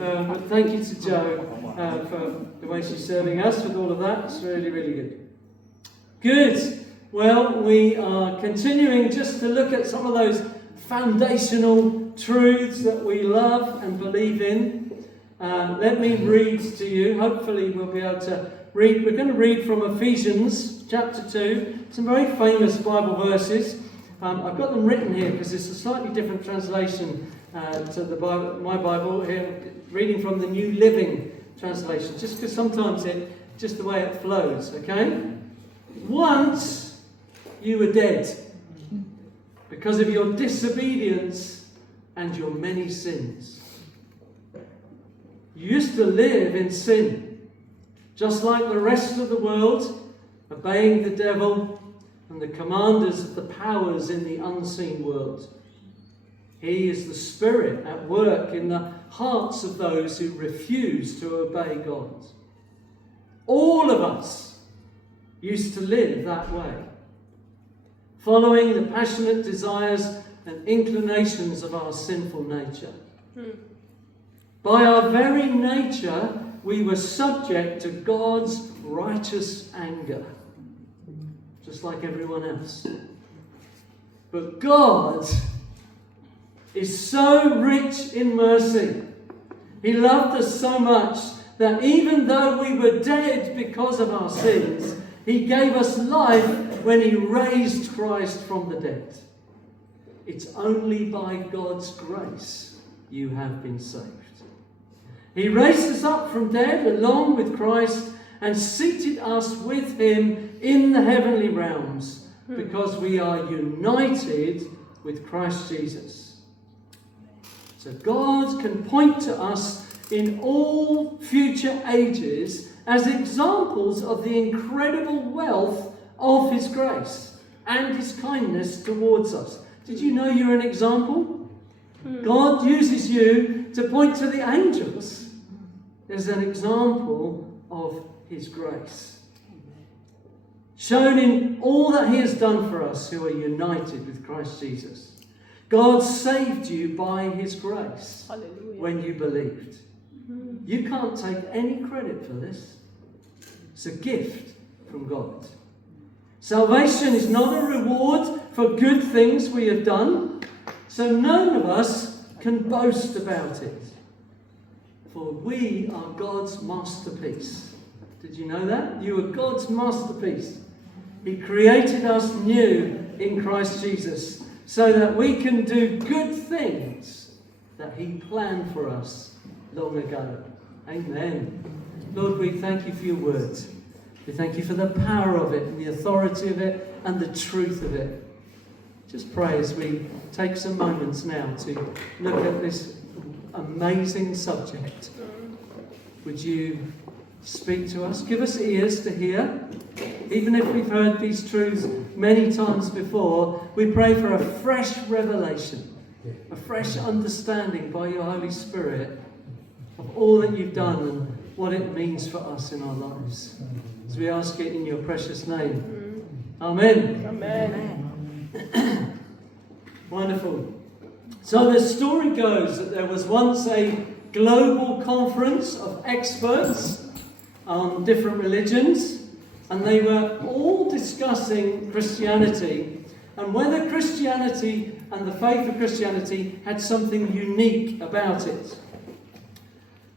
But thank you to Jo for the way she's serving us with all of that. It's really, really good. Good. Well, we are continuing just to look at some of those foundational truths that we love and believe in. Let me read to you. Hopefully we'll be able to read. We're going to read from Ephesians chapter 2. Some very famous Bible verses. I've got them written here because it's a slightly different translation to the Bible, my Bible here, reading from the New Living Translation, just because sometimes just the way it flows, okay? Once you were dead because of your disobedience and your many sins. You used to live in sin, just like the rest of the world, obeying the devil and the commanders of the powers in the unseen world. He is the Spirit at work in the hearts of those who refuse to obey God. All of us used to live that way, following the passionate desires and inclinations of our sinful nature. By our very nature, we were subject to God's righteous anger, just like everyone else. But God is so rich in mercy. He loved us so much that even though we were dead because of our sins, He gave us life when He raised Christ from the dead. It's only by God's grace you have been saved. He raised us up from dead along with Christ and seated us with Him in the heavenly realms because we are united with Christ Jesus. So God can point to us in all future ages as examples of the incredible wealth of His grace and His kindness towards us. Did you know you're an example? God uses you to point to the angels as an example of His grace, shown in all that He has done for us who are united with Christ Jesus. God saved you by His grace. Hallelujah. When you believed. You can't take any credit for this. It's a gift from God. Salvation is not a reward for good things we have done, so none of us can boast about it. For we are God's masterpiece. Did you know that? You are God's masterpiece. He created us new in Christ Jesus so that we can do good things that He planned for us long ago. Amen. Lord, we thank You for Your word. We thank You for the power of it and the authority of it and the truth of it. Just pray as we take some moments now to look at this amazing subject. Would You speak to us? Give us ears to hear. Even if we've heard these truths many times before, we pray for a fresh revelation, a fresh understanding by Your Holy Spirit of all that You've done and what it means for us in our lives. As we ask it in Your precious name. Amen. Amen. Wonderful. So the story goes that there was once a global conference of experts on different religions, and they were all discussing Christianity and whether Christianity and the faith of Christianity had something unique about it.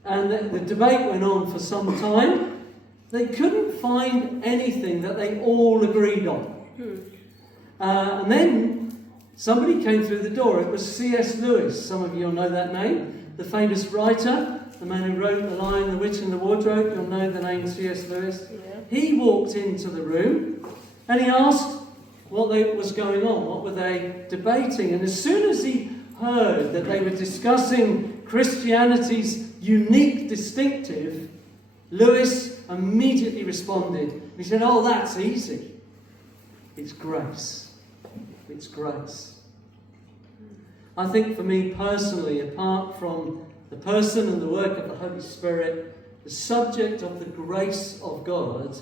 And the debate went on for some time. They couldn't find anything that they all agreed on. And then somebody came through the door. It was C.S. Lewis. Some of you will know that name. The famous writer, the man who wrote The Lion, the Witch and the Wardrobe. You'll know the name C.S. Lewis. Yeah. He walked into the room and he asked what was going on. What were they debating? And as soon as he heard that they were discussing Christianity's unique distinctive, Lewis immediately responded. He said, "Oh, that's easy. It's grace. It's grace." I think for me personally, apart from the person and the work of the Holy Spirit, the subject of the grace of God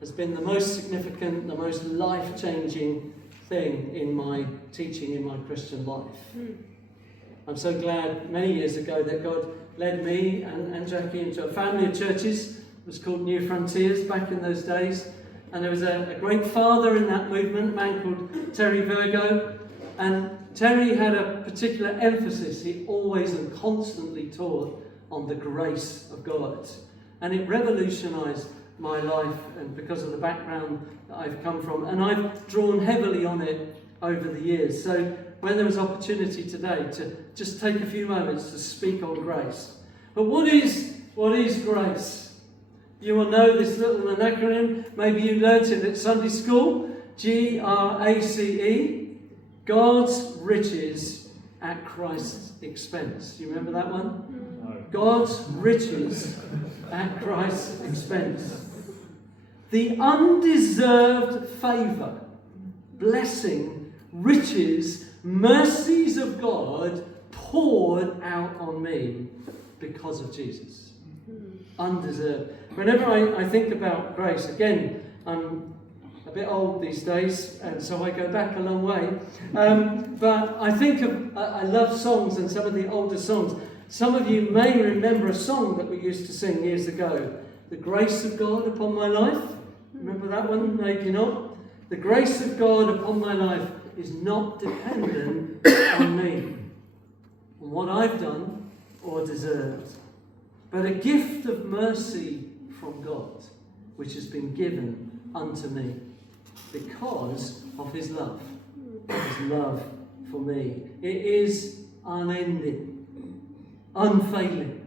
has been the most significant, the most life-changing thing in my teaching, in my Christian life. I'm so glad many years ago that God led me and Jackie into a family of churches. It was called New Frontiers back in those days. And there was a great father in that movement, a man called Terry Virgo. And Terry had a particular emphasis. He always and constantly taught on the grace of God. And it revolutionised my life, and because of the background that I've come from. And I've drawn heavily on it over the years. So when there was opportunity today to just take a few moments to speak on grace. But what is grace? You will know this little acronym. Maybe you learnt it at Sunday school. GRACE. God's riches at Christ's expense. You remember that one? No. God's riches at Christ's expense. The undeserved favour, blessing, riches, mercies of God poured out on me because of Jesus. Undeserved. Whenever I think about grace, again, I'm a bit old these days, and so I go back a long way. But I think I love songs and some of the older songs. Some of you may remember a song that we used to sing years ago. The grace of God upon my life. Remember that one? Maybe not. The grace of God upon my life is not dependent on me, on what I've done or deserved, but a gift of mercy from God, which has been given unto me because of his love for me. It is unending, unfailing,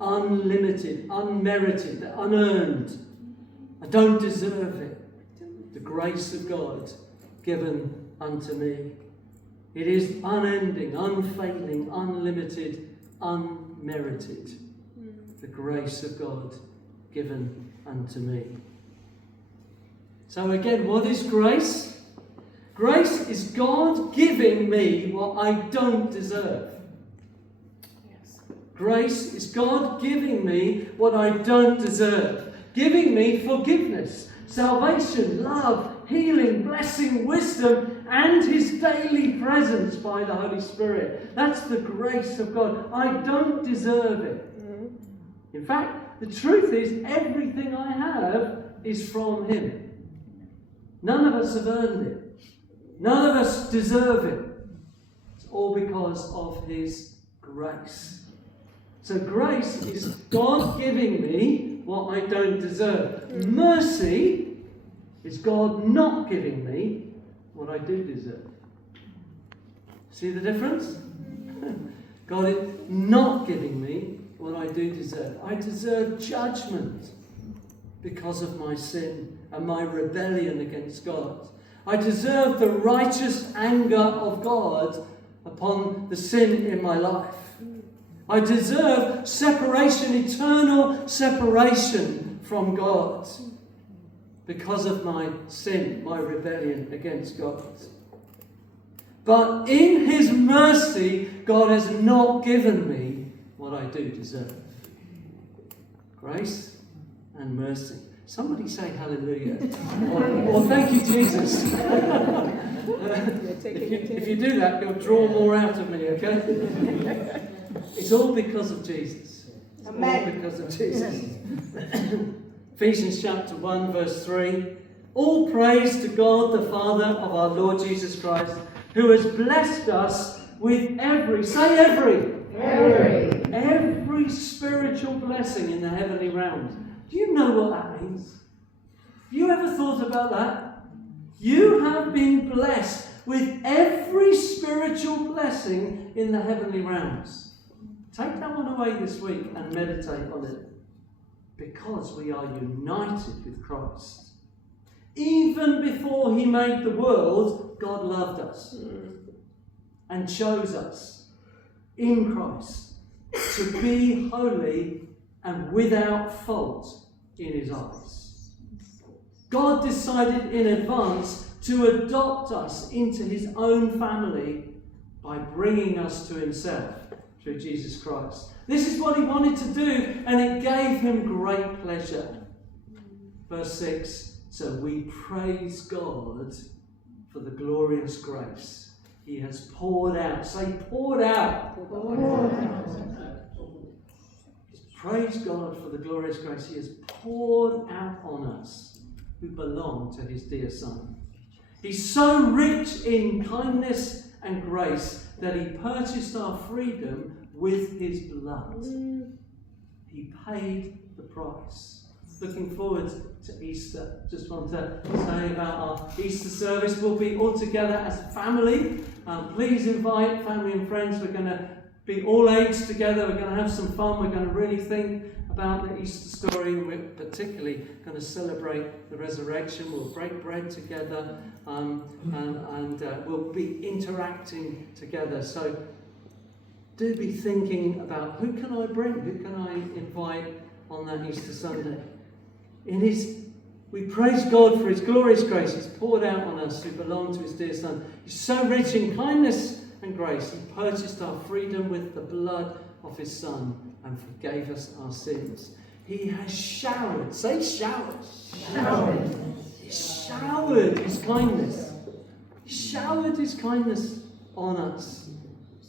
unlimited, unmerited, unearned. I don't deserve it. The grace of God given unto me. It is unending, unfailing, unlimited, unmerited. The grace of God given unto me. So again, what is grace? Grace is God giving me what I don't deserve. Yes. Grace is God giving me what I don't deserve. Giving me forgiveness, salvation, love, healing, blessing, wisdom, and his daily presence by the Holy Spirit. That's the grace of God. I don't deserve it. In fact, the truth is everything I have is from him. None of us have earned it. None of us deserve it. It's all because of his grace. So grace is God giving me what I don't deserve. Mercy is God not giving me what I do deserve. See the difference? God is not giving me what I do deserve. I deserve judgment because of my sin and my rebellion against God. I deserve the righteous anger of God upon the sin in my life. I deserve separation, eternal separation from God because of my sin, my rebellion against God. But in his mercy, God has not given me what I do deserve. Grace and mercy. Somebody say hallelujah. or thank you, Jesus. If you do that, you'll draw more out of me, okay? It's all because of Jesus. It's all because of Jesus. Ephesians chapter 1, verse 3. All praise to God, the Father of our Lord Jesus Christ, who has blessed us with every spiritual blessing in the heavenly realms. Do you know what that means? Have you ever thought about that? You have been blessed with every spiritual blessing in the heavenly realms. Take that one away this week and meditate on it. Because we are united with Christ. Even before he made the world, God loved us and chose us in Christ to be holy and without fault in his eyes. God decided in advance to adopt us into his own family by bringing us to himself through Jesus Christ. This is what he wanted to do, and it gave him great pleasure. Verse 6, so we praise God for the glorious grace He has poured out. Say, poured out. Praise God for the glorious grace He has poured out on us who belong to His dear Son. He's so rich in kindness and grace that He purchased our freedom with His blood. He paid the price. Looking forward to Easter. Just want to say about our Easter service. We'll be all together as a family. Please invite family and friends. We're going to be all age together. We're going to have some fun. We're going to really think about the Easter story. And we're particularly going to celebrate the resurrection. We'll break bread together and we'll be interacting together. So do be thinking about who can I bring? Who can I invite on that Easter Sunday? We praise God for His glorious grace. He's poured out on us who belong to His dear Son. He's so rich in kindness and grace. He purchased our freedom with the blood of His Son and forgave us our sins. He has showered. Say showered. Showered. He showered His kindness. He showered His kindness on us,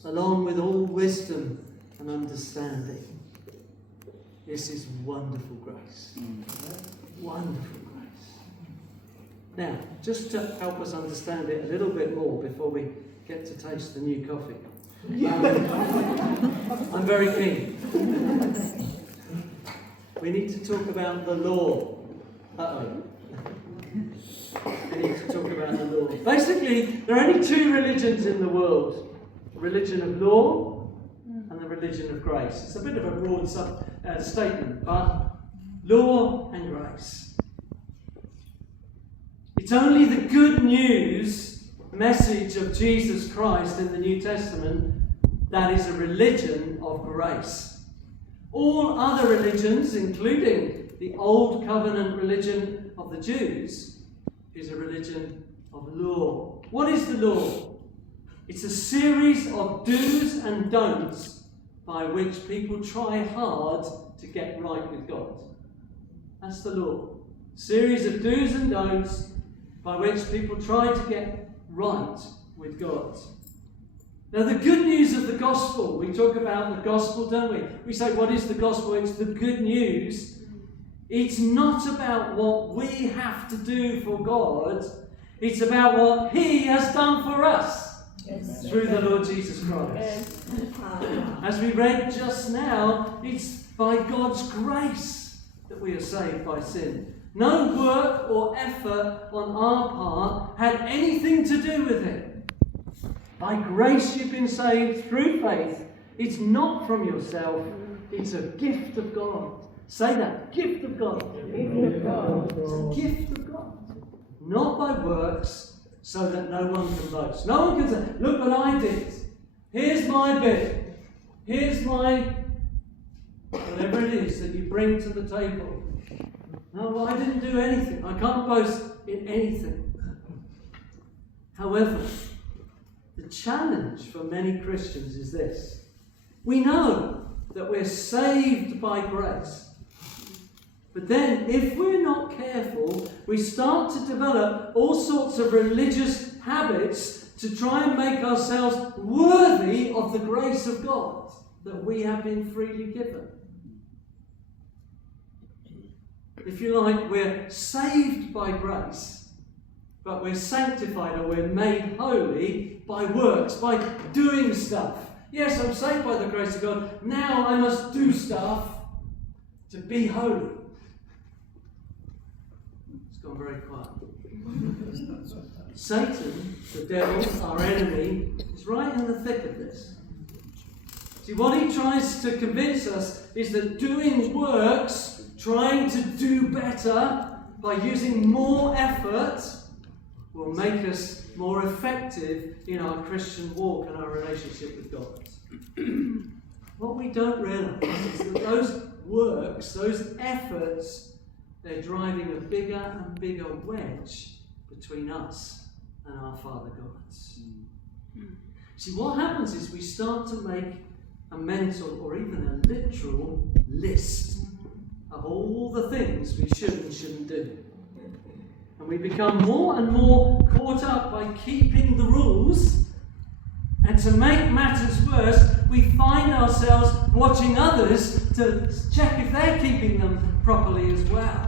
along with all wisdom and understanding. This is wonderful grace. Wonderful grace. Now, just to help us understand it a little bit more before we get to taste the new coffee. I'm very keen. We need to talk about the law. We need to talk about the law. Basically, there are only two religions in the world. The religion of law and the religion of grace. It's a bit of a broad statement, but law and grace. It's only the good news message of Jesus Christ in the New Testament that is a religion of grace. All other religions, including the Old Covenant religion of the Jews, is a religion of law. What is the law? It's a series of do's and don'ts by which people try hard to get right with God. That's the law. Series of do's and don'ts by which people try to get right with God. Now, the good news of the gospel, we talk about the gospel, don't we? We say, what is the gospel? It's the good news. It's not about what we have to do for God. It's about what He has done for us through the Lord Jesus Christ. As we read just now, it's by God's grace that we are saved by sin. No work or effort on our part had anything to do with it. By grace you've been saved through faith. It's not from yourself. It's a gift of God. Say that. Gift of God. Gift of God. It's a gift of God. Not by works, so that no one can boast. No one can say, look what I did. Here's my bit. Here's my whatever it is that you bring to the table. No, well, I didn't do anything. I can't boast in anything. However, the challenge for many Christians is this. We know that we're saved by grace. But then, if we're not careful, we start to develop all sorts of religious habits to try and make ourselves worthy of the grace of God that we have been freely given. If you like, we're saved by grace, but we're sanctified or we're made holy by works, by doing stuff. Yes, I'm saved by the grace of God. Now I must do stuff to be holy. It's gone very quiet. Satan, the devil, our enemy, is right in the thick of this. See, what he tries to convince us is that doing works, trying to do better by using more effort, will make us more effective in our Christian walk and our relationship with God. What we don't realise is that those works, those efforts, they're driving a bigger and bigger wedge between us and our Father God. See, what happens is we start to make a mental or even a literal list of all the things we should and shouldn't do. And we become more and more caught up by keeping the rules And to make matters worse, we find ourselves watching others to check if they're keeping them properly as well.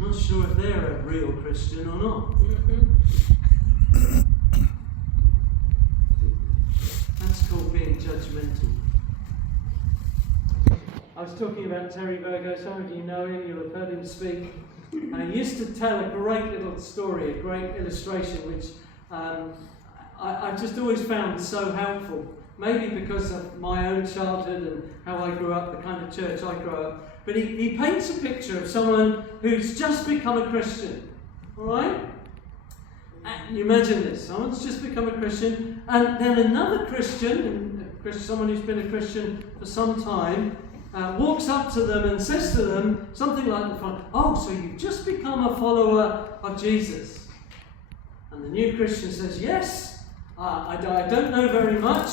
Not sure if they're a real Christian or not. That's called being judgmental. I was talking about Terry Virgo. Some of you know him, you'll have heard him speak. And he used to tell a great little story, a great illustration, which I just always found so helpful. Maybe because of my own childhood and how I grew up, the kind of church I grew up. But he paints a picture of someone who's just become a Christian. All right? And you imagine this. Someone's just become a Christian, and then another Christian, someone who's been a Christian for some time, walks up to them and says to them something like the following: "Oh, so you've just become a follower of Jesus?" And the new Christian says, "Yes, I don't know very much.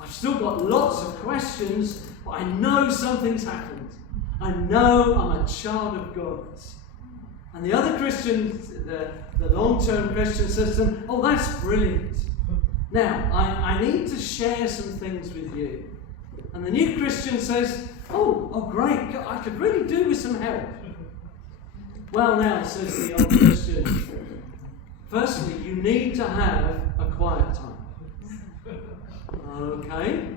I've still got lots of questions, but I know something's happened. I know I'm a child of God." And the other Christian, the long-term Christian, says to them, "Oh, that's brilliant. Now, I need to share some things with you." And the new Christian says, Oh, great, I could really do with some help. "Well, now," says the old Christian, "firstly, you need to have a quiet time." Okay,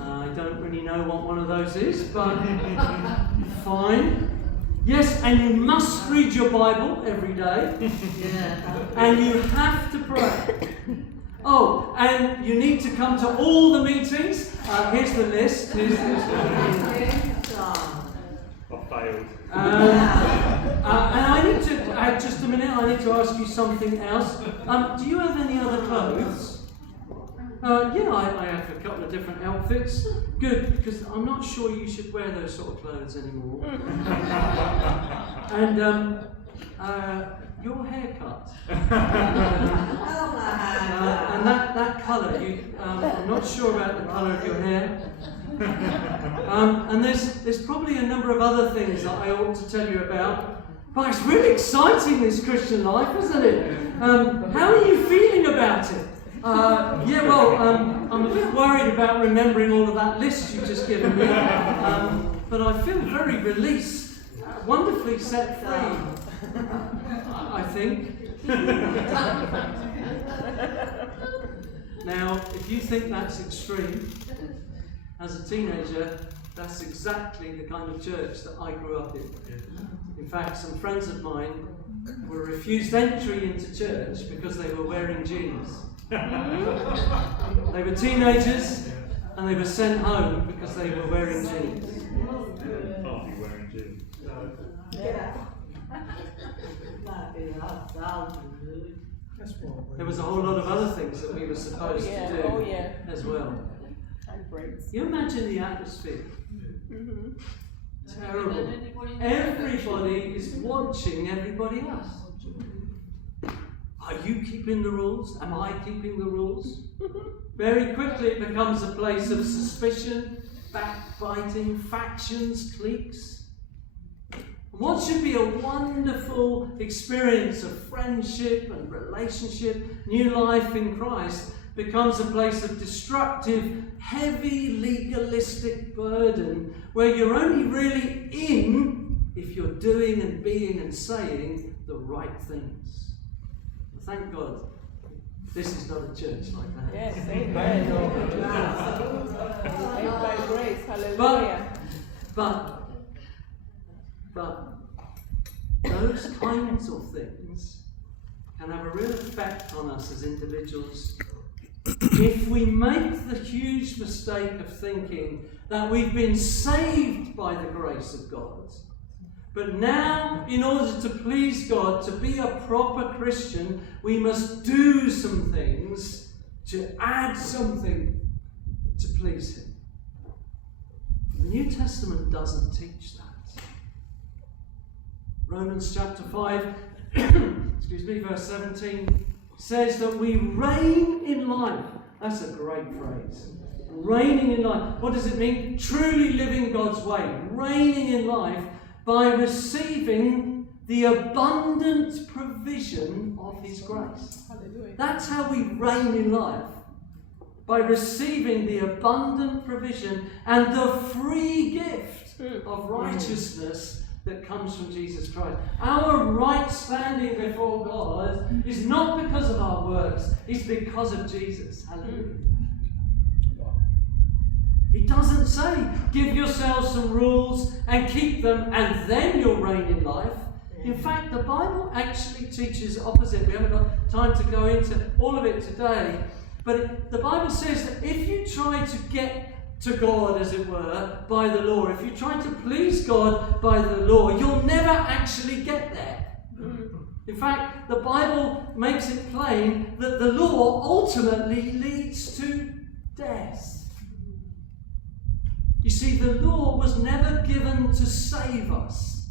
I don't really know what one of those is, but fine. "Yes, and you must read your Bible every day. And you have to pray. Oh, and you need to come to all the meetings." Here's the list. I failed. And I need to, just a minute, I need to ask you something else. Do you have any other clothes? Yeah, I have a couple of different outfits. Good, because I'm not sure you should wear those sort of clothes anymore. And your haircut. And that colour, I'm not sure about the colour of your hair. And there's probably a number of other things that I ought to tell you about. But it's really exciting, this Christian life, isn't it? How are you feeling about it? I'm a bit worried about remembering all of that list you've just given me. But I feel very released, wonderfully set free, I think. Now, if you think that's extreme, as a teenager, that's exactly the kind of church that I grew up in. In fact, some friends of mine were refused entry into church because they were wearing jeans. They were teenagers and they were sent home because they were wearing jeans. Can't be wearing jeans. There was a whole lot of other things that we were supposed to do as well. You imagine the atmosphere. Terrible. Everybody is watching everybody else. Are you keeping the rules? Am I keeping the rules? Very quickly it becomes a place of suspicion, backbiting, factions, cliques. What should be a wonderful experience of friendship and relationship, new life in Christ, becomes a place of destructive, heavy, legalistic burden, where you're only really in if you're doing and being and saying the right things. Thank God, this is not a church like that. Yes, amen. Saved by grace, hallelujah. But those kinds of things can have a real effect on us as individuals if we make the huge mistake of thinking that we've been saved by the grace of God. But now, in order to please God, to be a proper Christian, we must do some things to add something to please Him. The New Testament doesn't teach that. Romans chapter 5, verse 17, says that we reign in life. That's a great phrase. Reigning in life. What does it mean? Truly living God's way. Reigning in life by receiving the abundant provision of His grace. Hallelujah. That's how we reign in life. by receiving the abundant provision and the free gift of righteousness that comes from Jesus Christ. Our right standing before God is not because of our works, it's because of Jesus. Hallelujah. He doesn't say, give yourselves some rules and keep them and then you'll reign in life. In fact, the Bible actually teaches opposite. We haven't got time to go into all of it today. But the Bible says that if you try to get to God, as it were, by the law, if you try to please God by the law, you'll never actually get there. In fact, the Bible makes it plain that the law ultimately leads to death. You see, the law was never given to save us.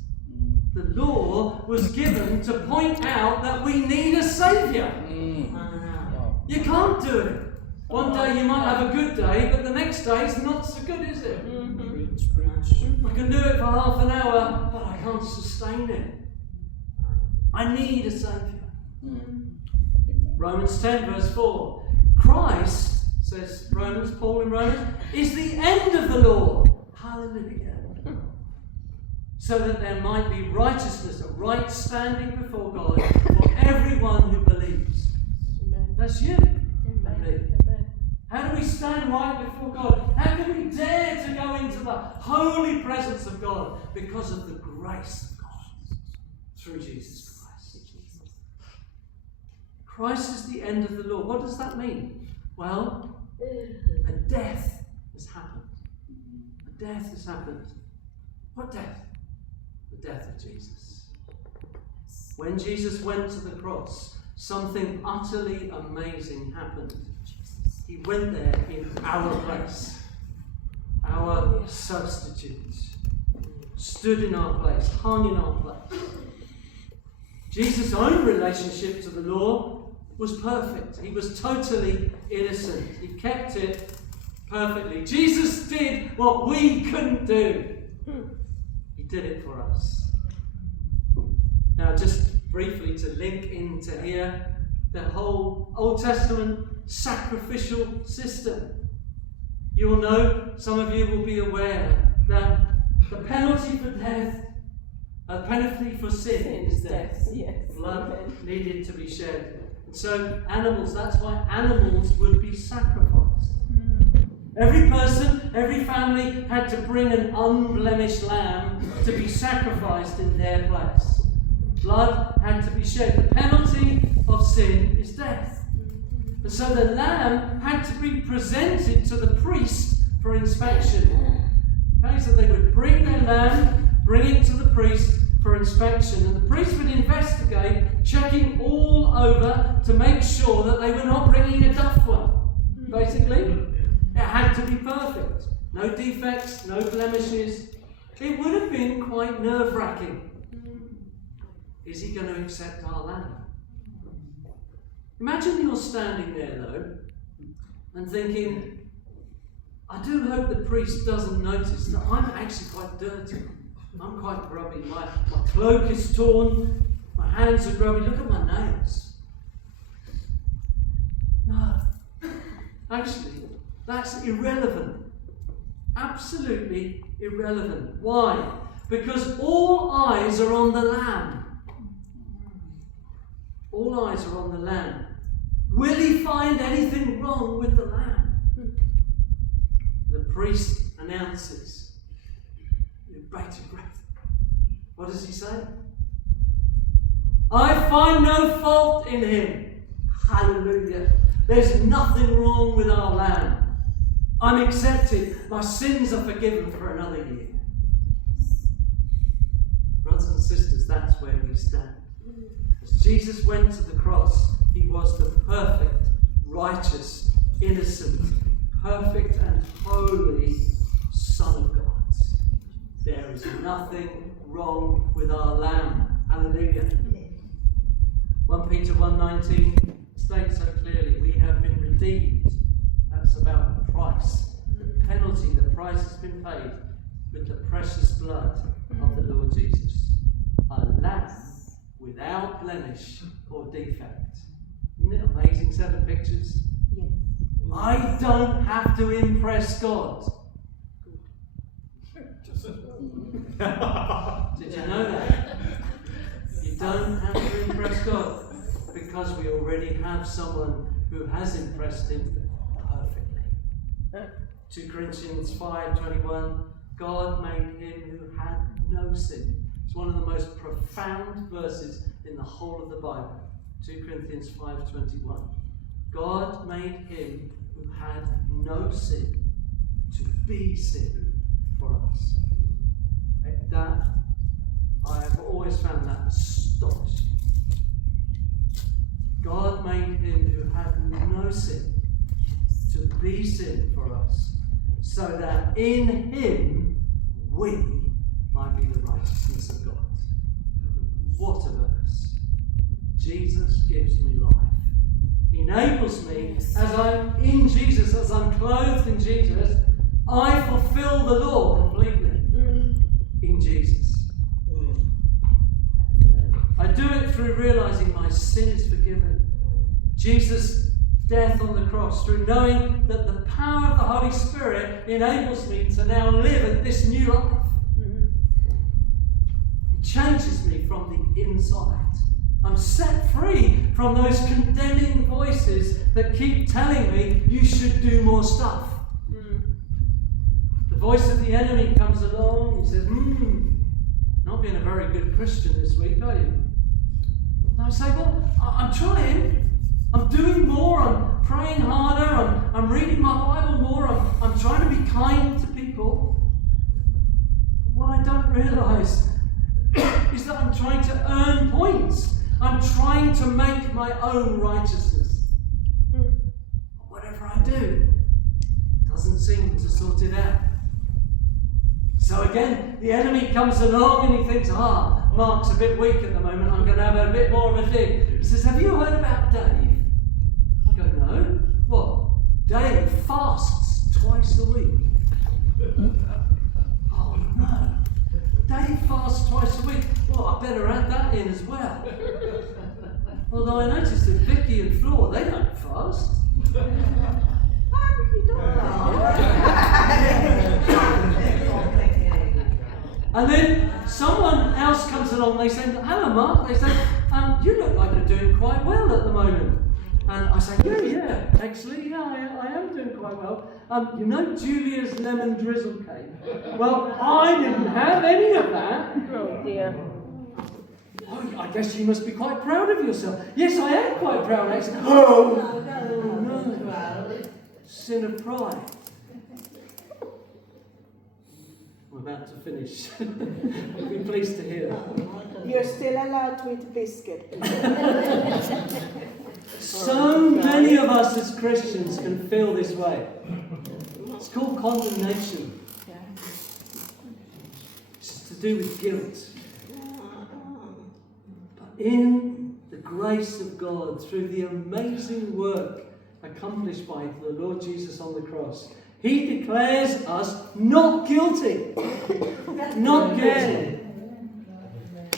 The law was given to point out that we need a saviour. You can't do it. One day you might have a good day, but the next day it's not so good, is it? I can do it for half an hour, but I can't sustain it. I need a saviour. Romans 10 verse 4. Christ, says Paul in Romans, is the end of the law. Hallelujah. So that there might be righteousness, a right standing before God for everyone who believes. Amen. That's you. Amen. Amen. How do we stand right before God? How can we dare to go into the holy presence of God? Because of the grace of God through Jesus Christ. Christ is the end of the law. What does that mean? Well, a death has happened. A death has happened. What death? The death of Jesus. When Jesus went to the cross, something utterly amazing happened. He went there in our place, our substitute, stood in our place, hung in our place. Jesus' own relationship to the law was perfect. He was totally innocent. He kept it perfectly. Jesus did what we couldn't do. He did it for us. Now, just briefly to link into here, the whole Old Testament sacrificial system. You will know, some of you will be aware, that the penalty for death, the penalty for sin is death. Yes. Blood needed to be shed. And so animals, that's why animals would be sacrificed. Every person, every family had to bring an unblemished lamb to be sacrificed in their place. Blood had to be shed. The penalty of sin is death. And so the lamb had to be presented to the priest for inspection. Okay, so they would bring their lamb, bring it to the priest for inspection, and the priest would investigate, checking all over to make sure that they were not bringing a duff one. Basically, it had to be perfect. No defects, no blemishes. It would have been quite nerve-wracking. Is he going to accept our lamb? Imagine you're standing there, though, and thinking, I do hope the priest doesn't notice that I'm actually quite dirty. I'm quite grubby. My cloak is torn. My hands are grubby. Look at my nails. No. Actually, that's irrelevant. Absolutely irrelevant. Why? Because all eyes are on the Lamb. All eyes are on the Lamb. Will he find anything wrong with the Lamb? The priest announces with bated breath. What does he say? I find no fault in him. Hallelujah. There's nothing wrong with our Lamb. I'm accepted. My sins are forgiven for another year. Brothers and sisters, that's where we stand. As Jesus went to the cross, he was the perfect, righteous, innocent, perfect and holy Son of God. There is nothing wrong with our Lamb. Hallelujah. 1 Peter 1:19 states so clearly, we have been redeemed. That's about the price. The penalty, the price has been paid with the precious blood of the Lord Jesus. A lamb without blemish or defect. Isn't it amazing? 7 pictures. Yes. I don't have to impress God. Did you know that? You don't have to impress God because we already have someone who has impressed him perfectly. 2 Corinthians 5:21, God made him who had no sin. It's one of the most profound verses in the whole of the Bible. 2 Corinthians 5:21. God made him who had no sin to be sin for us. That, I have always found that astonishing. God made him who had no sin to be sin for us, so that in him we might be the righteousness of God. What a verse. Jesus gives me life. He enables me, as I'm in Jesus, as I'm clothed in Jesus, I fulfill the law completely in Jesus. I do it through realizing my sin is forgiven. Jesus' death on the cross, through knowing that the power of the Holy Spirit enables me to now live this new life. It changes me from the inside. I'm set free from those condemning voices that keep telling me you should do more stuff. The voice of the enemy comes along and says, not being a very good Christian this week, are you? And I say, well, I'm trying. I'm doing more. I'm praying harder. I'm reading my Bible more. I'm trying to be kind to people. But what I don't realise is that I'm trying to earn points. I'm trying to make my own righteousness. Whatever I do doesn't seem to sort it out. So again, the enemy comes along and he thinks, Mark's a bit weak at the moment, I'm going to have a bit more of a dig. He says, have you heard about Dave? I go, no. What? Dave fasts twice a week. Oh no. Dave fasts twice a week. Well, I better add that in as well. Although I noticed that Vicky and Flor, they don't fast. And then someone else comes along, they say, hello Mark, they say, you look like you're doing quite well at the moment. And I say, yeah, actually, I am doing quite well. You know Julia's lemon drizzle cake? Well, I didn't have any of that. Oh dear. Oh, I guess you must be quite proud of yourself. Yes, I am quite proud, actually. Oh, no. Sin of pride. I'm about to finish. You'll be pleased to hear that. You're still allowed to eat a biscuit. So many of us as Christians can feel this way. It's called condemnation. It's to do with guilt. But in the grace of God, through the amazing work accomplished by the Lord Jesus on the cross, He declares us not guilty. Not guilty.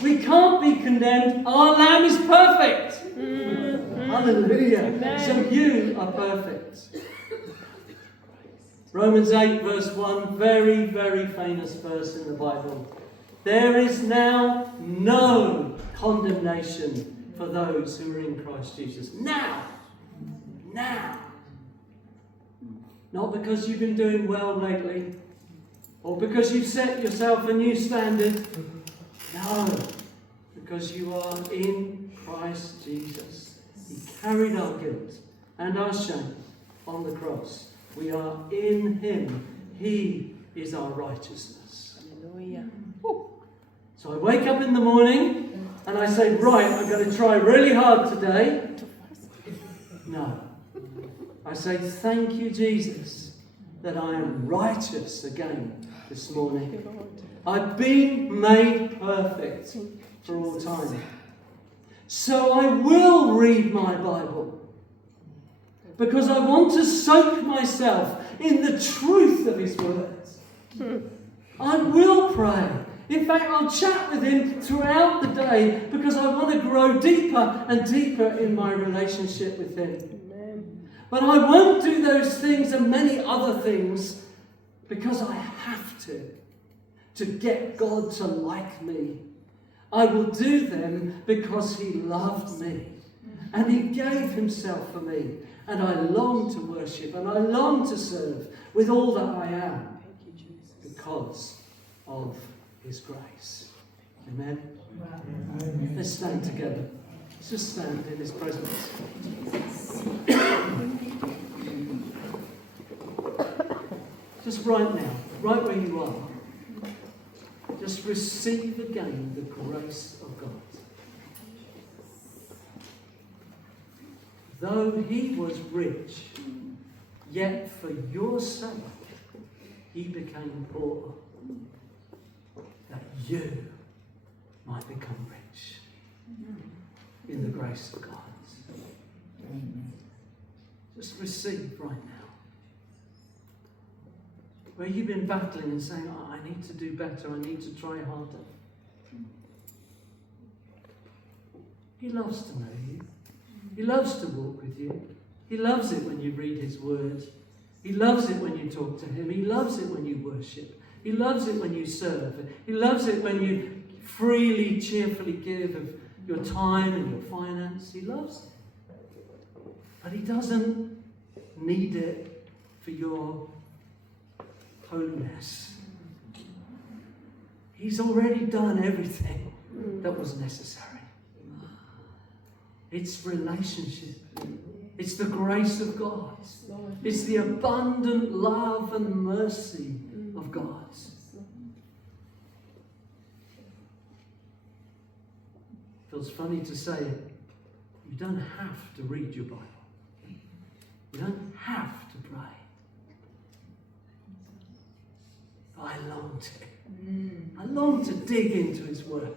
We can't be condemned. Our Lamb is perfect. Hallelujah. So you are perfect. Romans 8 verse 1, very, very famous verse in the Bible. There is now no condemnation for those who are in Christ Jesus. Now. Not because you've been doing well lately, or because you've set yourself a new standard. No, because you are in Christ Jesus. He carried our guilt and our shame on the cross. We are in Him. He is our righteousness. Hallelujah. So I wake up in the morning and I say, right, I'm going to try really hard today. No. I say, thank you, Jesus, that I am righteous again this morning. I've been made perfect for all time. So I will read my Bible because I want to soak myself in the truth of His words. I will pray. In fact, I'll chat with Him throughout the day because I want to grow deeper and deeper in my relationship with Him. But I won't do those things and many other things because I have to get God to like me. I will do them because he loved me and he gave himself for me. And I long to worship and I long to serve with all that I am because of his grace. Amen? Amen. Let's stand together. Let's just stand in his presence. Just right now, right where you are, just receive again the grace of God. Though he was rich, yet for your sake he became poor, that you might become rich in the grace of God. Just receive right now. Where you've been battling and saying, oh, I need to do better, I need to try harder. He loves to know you. He loves to walk with you. He loves it when you read his word. He loves it when you talk to him. He loves it when you worship. He loves it when you serve. He loves it when you freely, cheerfully give of your time and your finance. He loves it. But he doesn't need it for your holiness. He's already done everything that was necessary. It's relationship. It's the grace of God. It's the abundant love and mercy of God. Feels funny to say it. You don't have to read your Bible. You don't have to pray. I long to. I long to dig into his word.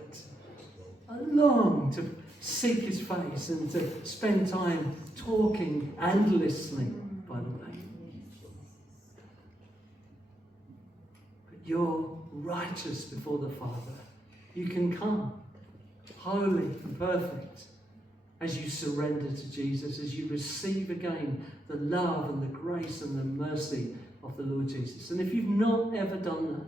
I long to seek his face and to spend time talking and listening, by the way. But you're righteous before the Father. You can come holy and perfect as you surrender to Jesus, as you receive again the love and the grace and the mercy of the Lord Jesus. And if you've not ever done that,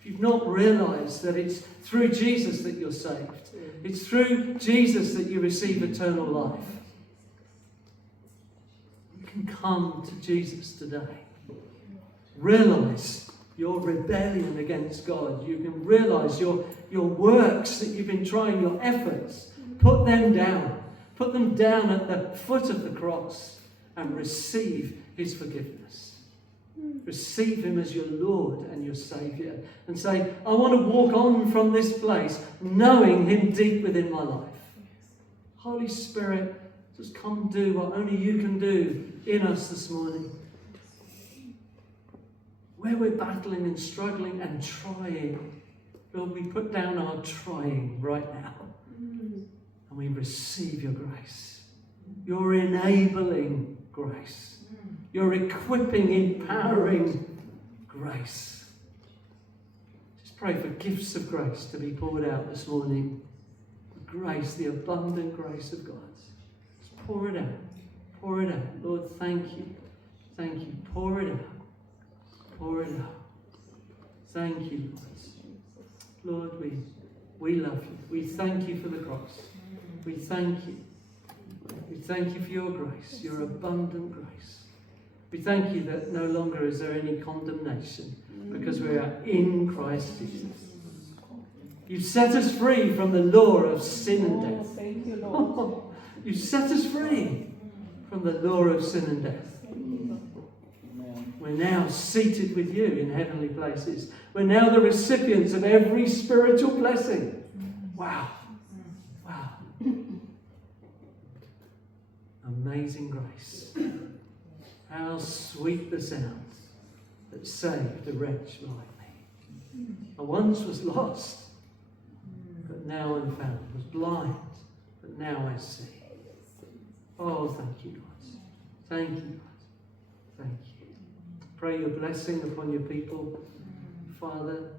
if you've not realised that it's through Jesus that you're saved, it's through Jesus that you receive eternal life, you can come to Jesus today. Realise your rebellion against God. You can realise your works that you've been trying, your efforts. Put them down. Put them down at the foot of the cross and receive his forgiveness. Receive him as your Lord and your Saviour. And say, I want to walk on from this place knowing him deep within my life. Holy Spirit, just come do what only you can do in us this morning. Where we're battling and struggling and trying, Lord, we put down our trying right now. And we receive your grace. Your enabling grace. Your equipping, empowering grace. Just pray for gifts of grace to be poured out this morning. The grace, the abundant grace of God. Just pour it out. Pour it out. Lord, thank you. Thank you. Pour it out. Pour it out. Thank you, Lord. Lord, we love you. We thank you for the cross. We thank you. We thank you for your grace, your abundant grace. We thank you that no longer is there any condemnation because we are in Christ Jesus. You've set us free from the law of sin and death. Thank you, Lord. You've set us free from the law of sin and death. We're now seated with you in heavenly places. We're now the recipients of every spiritual blessing. Wow. Wow. Amazing grace. How sweet the sound that saved a wretch like me. I once was lost, but now I'm found. I was blind, but now I see. Oh, thank you, Lord. Thank you, Lord. Thank you. Pray your blessing upon your people. Father,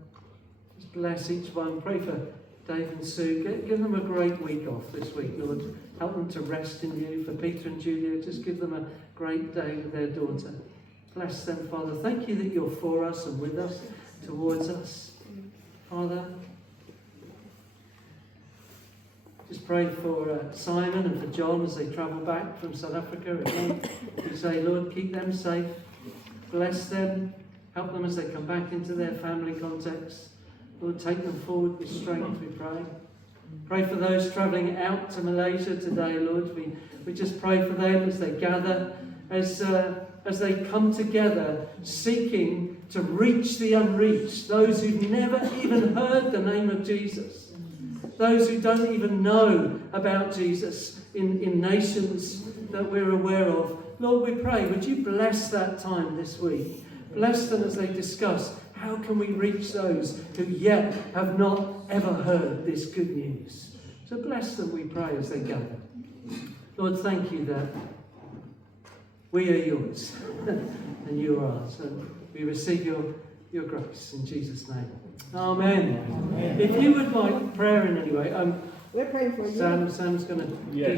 just bless each one. Pray for Dave and Sue. Give them a great week off this week, Lord. Help them to rest in you. For Peter and Julia, just give them great day with their daughter. Bless them, Father. Thank you that you're for us and with us, towards us. Father, just pray for Simon and for John as they travel back from South Africa again. We say, Lord, keep them safe. Bless them. Help them as they come back into their family context. Lord, take them forward with strength, we pray. Pray for those travelling out to Malaysia today, Lord. We just pray for them as they gather, as they come together, seeking to reach the unreached, those who've never even heard the name of Jesus, those who don't even know about Jesus in nations that we're aware of. Lord, we pray, would you bless that time this week? Bless them as they discuss how can we reach those who yet have not ever heard this good news. So bless them, we pray, as they gather. Lord, thank you that we are yours and you are ours. And we receive your grace in Jesus' name. Amen. Amen. If you would like prayer in any way, We're praying for you. Sam's going to do